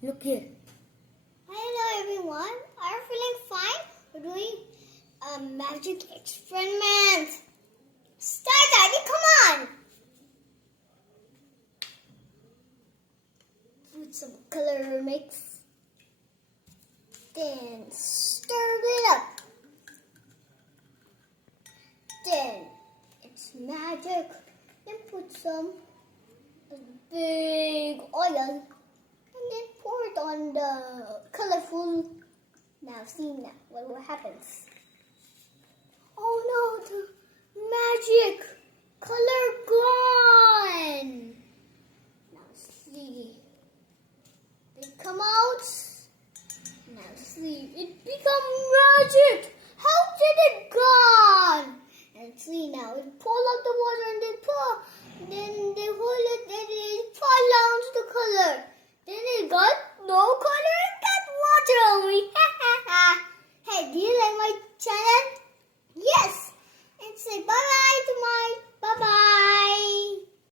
Look here. Hello everyone. Are you feeling fine? We're doing a magic experiment. Start, Daddy. Come on. Put some color mix. Then stir it up. Then it's magic. Then put some big oil. And then pour it on the colorful. Now see now what happens. Oh no, the magic color gone. Now see, they come out. Now see, it become magic. How did it gone? And see now, it pull out the water and then they hold it and it fall down to the color. Then it got no color and got water only. Hey, do you like my channel? Yes. And say bye-bye to my